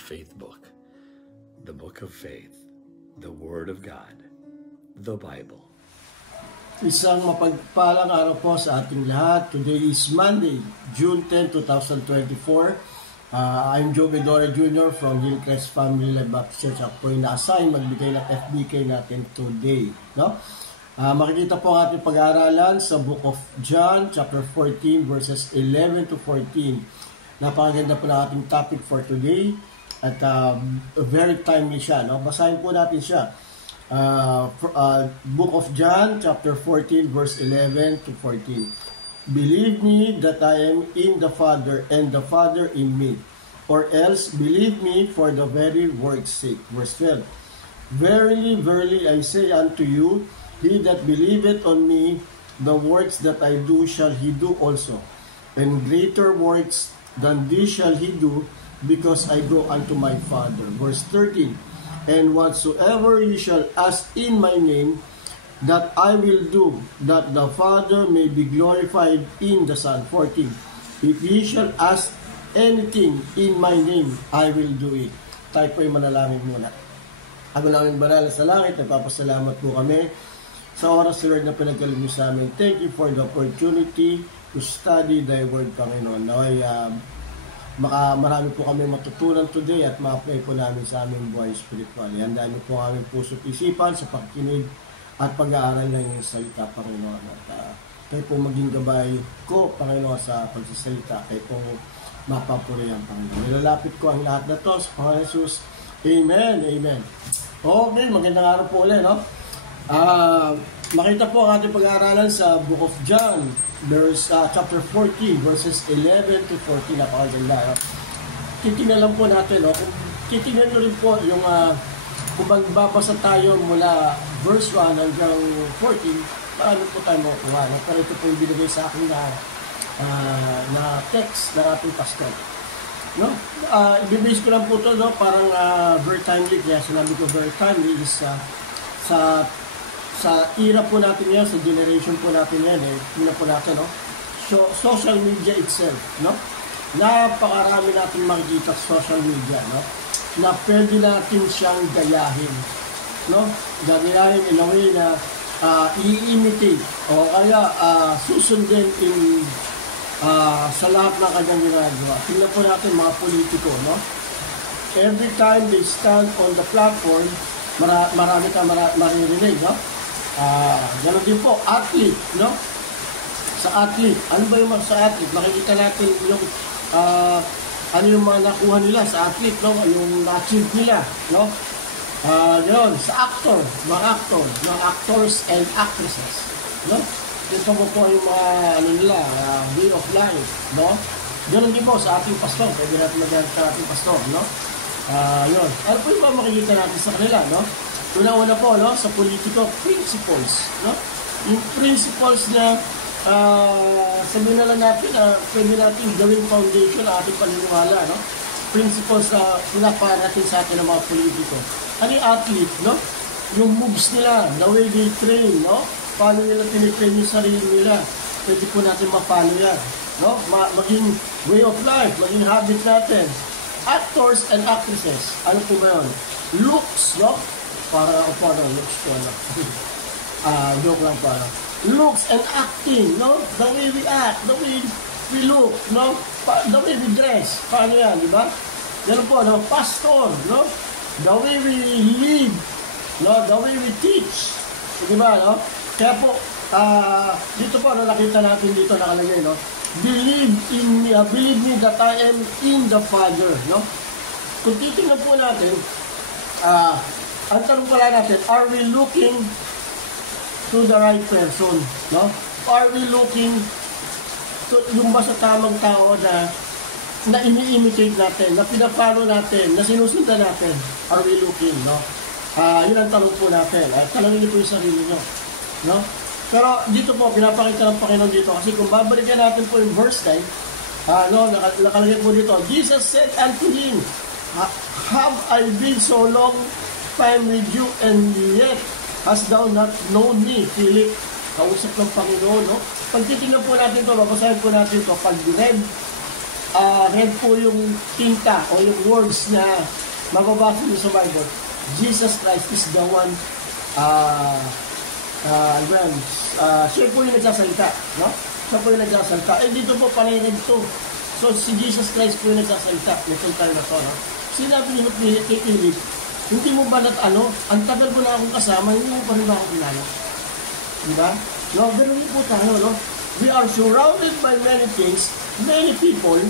faith book, the book of faith, the Word of God, the Bible. Isang mapagpalang araw po sa ating lahat. Today is Monday, June 10, 2024. I'm Joe Bedore Jr. from Hillcrest Family Life Baptist Church. Ako po yung na-assign magbigay ng FBK natin today. No? Makikita po ang ating pag-aaralan sa Book of John, chapter 14, verses 11 to 14. Napakaganda po na ating topic for today at very timely siya. No? Basahin po natin siya. Book of John, chapter 14, verse 11 to 14. Believe me that I am in the Father, and the Father in me. Or else, believe me for the very word's sake. Verse 12. Verily, verily, I say unto you, he that believeth on me, the works that I do shall he do also. And greater works than these shall he do, because I go unto my Father. Verse 13. And whatsoever ye shall ask in my name, that I will do, that the Father may be glorified in the Son. 14. If ye shall ask anything in my name, I will do it. Tayo po ay manalangin muna. Ang naming banal sa langit, nagpapasalamat po kami sa oras, Lord, na pinagkaloob niyo sa amin. Thank you for the opportunity to study thy word, Panginoon. Naway, marami po kami matutunan today at ma-apply po namin sa aming buhay spiritual. Handaan niyo po ang aming puso't isipan sa pagkinig at pag-aaral ng iyong salita, Panginoon. At kayo po maging gabay ko, Panginoon, sa pagsasalita. Kayo po mapapurihan, Panginoon. Nilalapit ko ang lahat na to sa Panginoon Jesus. Amen. Amen. Okay, magandang araw po ulit, no? Makita po ang ating pag-aaralan sa Book of John, chapter 14, verses 11 to 14. Napakaganda. Titingnan lang po natin, no? Titingnan nyo rin po yung kung magbabasa tayo mula verse 1 hanggang 14, paano po tayo makukuha, no? Pero ito po yung binigay sa akin na text ng ating pastor, no? I-base ko lang po ito, no? Parang very timely, kaya sinabi ko very timely is sa era po natin yan, sa generation po natin yan, yun po natin, no? So, social media itself, no? Napakarami natin makikita sa social media, no? Na pwede natin siyang gayahin, no? Gayahin in a way na i-imitate o kaya susundin sa lahat ng kanyang ginagawa. Tingnan po natin mga politiko, no? Every time they stand on the platform, marami kang maririnig, no? Ganoon din po, athlete, no? Sa athlete, ano ba yung mga sa athlete? Makikita natin yung ano yung mga nakuha nila sa athlete, no? Yung na-achieve nila, no? Ganoon, sa actor, mga actors and actresses, no? Ito po yung mga ano nila, way of life, no? Ganoon din po sa ating pastor, pwede natin mag-aral sa ating pastor, no? Yun. Ano po yung mga makikita natin sa kanila, no? Una-una po, no, sa politiko, principles, no? Yung principles na sabihin na lang natin na pwede natin gawing foundation na ating paniniwala, no? Principles na pinapara natin sa atin ng mga politiko. Ano yung athlete, no? Yung moves nila, the way they train, no? Paano nila tinitrain yung sarili nila? Pwede po natin ma-follow yan, no? Maging way of life, maging habit natin. Actors and actresses, ano po ba yun? Looks, no? Para looks ko, ano? Joke lang para. Looks and acting, no? The way we act, the way we look, no? The way we dress. Paano yan, di ba? Yan po, no? Pastor, no? The way we live, no? The way we teach. Di ba, no? Kaya po, dito po, no? Nakita natin dito nakalagay, no? Believe me that I am in the Father, no? Kung titingnan po natin, ang tanong pala natin, are we looking to the right person, no? Are we looking to yung ba sa tamang tao na ini-imitate natin, na pinapalo natin, na sinusundan natin? Are we looking, no? Yun ang tanong po natin. Tanongin niyo po yung sarili nyo, no? Pero dito po, pinapakita ng Panginoon dito. Kasi kung babalikan natin po yung verse 9, nakalagay po dito, Jesus said unto him, have I been so long time with you, and yet hast thou not known me, Philip? Kausap ng Panginoon, no? Pag titignan po natin ito, babasahin po natin ito, pag read red po yung tinta o yung words na mababasa niyo sa Bible, Jesus Christ is the one, siya po yung nagsasalita, no? Siya po yung nagsasalita. Dito po, panay-red to. So, si Jesus Christ po yung nagsasalita. Nitong time na to, no? Sinabi ni kay Philip, hindi mo ba ang tagal mo na akong kasama, hindi mo pa rin ba akong kilala? Diba? No, ganun po tayo, no? We are surrounded by many things, many people,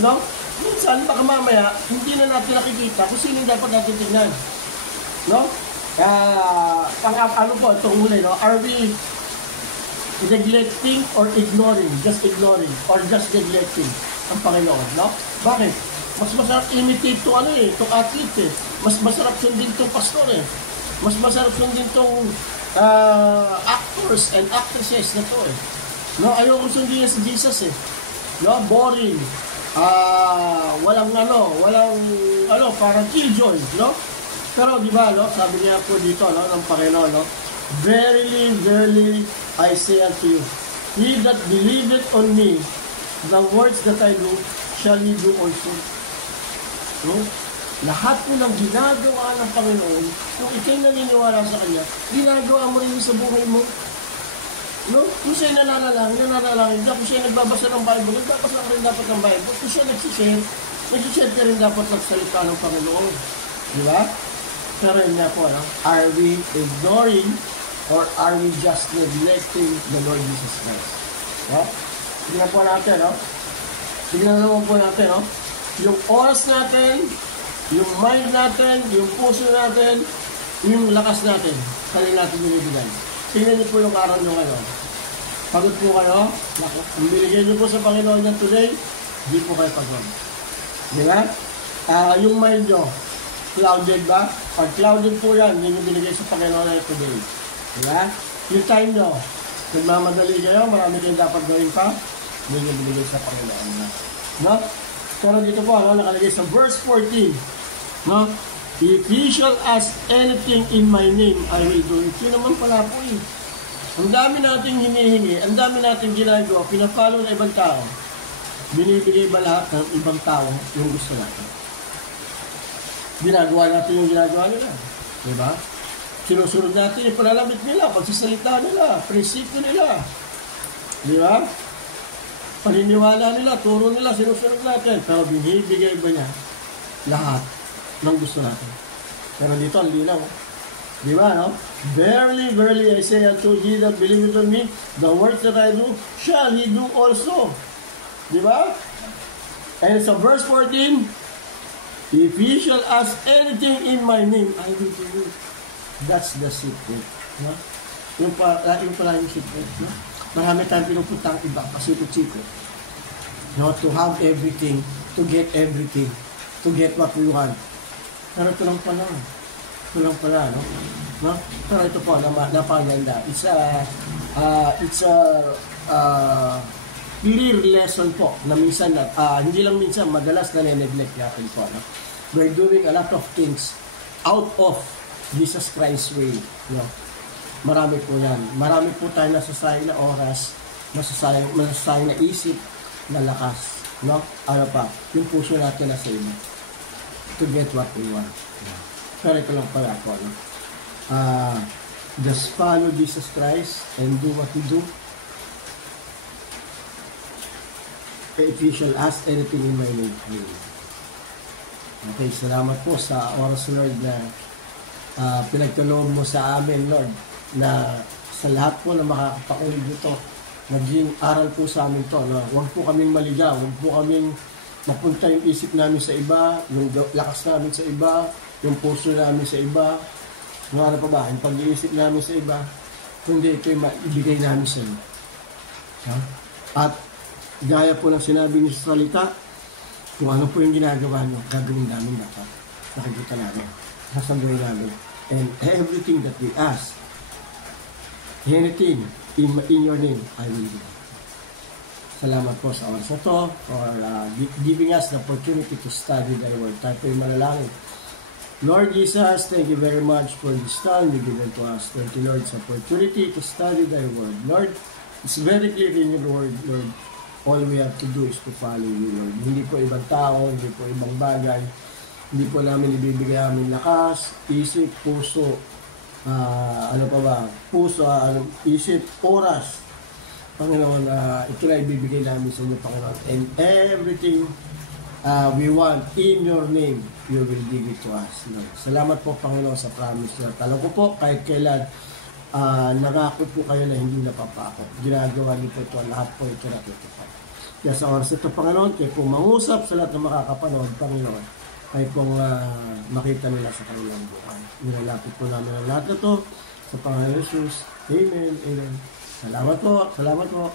no? Minsan, baka mamaya, hindi na natin nakikita kung sino yung dapat natin tignan. No? Ano po, itong huli, no? Are we neglecting or ignoring? Just ignoring or just neglecting ang Panginoon, no? Bakit? Mas masarap imitate to itong athlete Mas masarap sundin tong pastor Mas masarap sundin tong actors and actresses na to No, ayoko sundin si Jesus No, boring. Walang parang killjoy, no? Pero di ba, no, sabi niya po dito, no, ng Panginoon, no? Verily, verily, I say unto you, he that believeth on me, the works that I do, shall he do also. No? Lahat po ng ginagawa ng Panginoon, kung ikay naniniwala sa Kanya, ginagawa mo rin sa buhay mo. No? Kung siya nananalangin ka, kung siya nagbabasa ng Bible, nagbabasa ka rin dapat ng Bible. Kung siya nagsishare ka rin dapat nagsalita ng Panginoon. Di ba? Pero yun nga po, no? Are we ignoring or are we just neglecting the Lord Jesus Christ? No? Tignan po natin, no? Tignan naman po natin, no? Yung oras natin, yung mind natin, yung puso natin, yung lakas natin, kanina natin binibigay. Tingnan niyo po yung araw nyo ngayon. Pagod po kayo, ang binigay niyo po sa Panginoon niya today, di po kayo pagod. Di ba? Yung mind nyo, clouded ba? Pag clouded po yan, hindi nyo binigay sa Panginoon niya today. Di ba? Yung time nyo, nagmamadali kayo, marami kayong dapat gawin pa, hindi nyo binigay sa Panginoon niya. No? Pero dito po, nakalagay sa verse 14, no? If ye shall ask anything in my name, I will do it. Yun naman pala po Ang dami nating hinihingi, ang dami nating ginagawa, pinapalo ng ibang tao. Binibigay ba lahat ng ibang tao yung gusto natin? Ginagawa natin yung ginagawa nila. Diba? Sinusunod natin yung panalamit nila, pagsasalita nila, prinsipyo nila. Diba? Paniniwala nila, turo nila, sinusunod natin. Pero binibigay ba niya lahat ng gusto natin? Pero dito ang linaw. Di ba, no? Verily, verily, I say unto ye that believeth on me, the works that I do, shall he do also. Di ba? And sa verse 14, if ye shall ask anything in my name, I will do it. That's the secret. No? Yung pala yung secret. No? Marami tayong pinupunta ang iba, pasipot-sipot. No? To have everything, to get everything, to get what we want. Pero ito lang pala. Ito lang pala, no? No? Pero ito po, napaganda. It's a clear lesson po na minsan, hindi lang minsan, madalas na neglect natin po. No? We're doing a lot of things out of Jesus Christ's way. No? Marami po yan. Marami po tayo nasasayang na oras, nasasayang na isip, na lakas. No? Ano pa? Yung puso natin nasa iba. To get what we want. Yeah. Pero ito lang pala po. No? Just follow Jesus Christ and do what He do. If you shall ask anything in my name, I will. Okay, salamat po sa oras, Lord, na pinagkaloob mo sa amin, Lord, na sa lahat po na makakapakulig dito, naging aral po sa amin to. No? Huwag po kaming maligaw, huwag po kaming mapunta yung isip namin sa iba, yung lakas namin sa iba, yung puso namin sa iba, ano pa ba, yung pag-iisip namin sa iba, kundi ito yung maibigay namin sa iyo. At gaya po ng sinabi niyo sa salita, kung ano po yung ginagawa niyo, gagawin namin dapat. Nakikita namin, sasabihin namin. And everything that we ask, anything in your name, I will do. Salamat po sa oras na to for giving us the opportunity to study thy word. Tayo po yung malalangin. Lord Jesus, thank you very much for this time you given to us. Thank you, Lord, sa opportunity to study thy word. Lord, it's very clear in your word, Lord. all we have to do is to follow you, Lord. Hindi po ibang tao, hindi po ibang bagay, hindi po namin ibibigay amin lakas, isip, puso, puso, isip, oras, Panginoon, ito na ibibigay namin sa inyo, Panginoon. And everything we want in your name, you will give it to us, Lord. Salamat po, Panginoon, sa promise niyo. Alam ko po, kahit kailan, nangako po kayo na hindi napapako. Ginagawa niyo po ito, lahat po ito natutupad. Kaya sa oras ito, Panginoon, kayo pong mangusap sa lahat ng makakapanood, Panginoon, ay pong makita nila sa kanilang buhay. Nilalapit po namin ang lahat na ito sa Panginoon Jesus. Amen. Amen. Salamat po. Salamat po.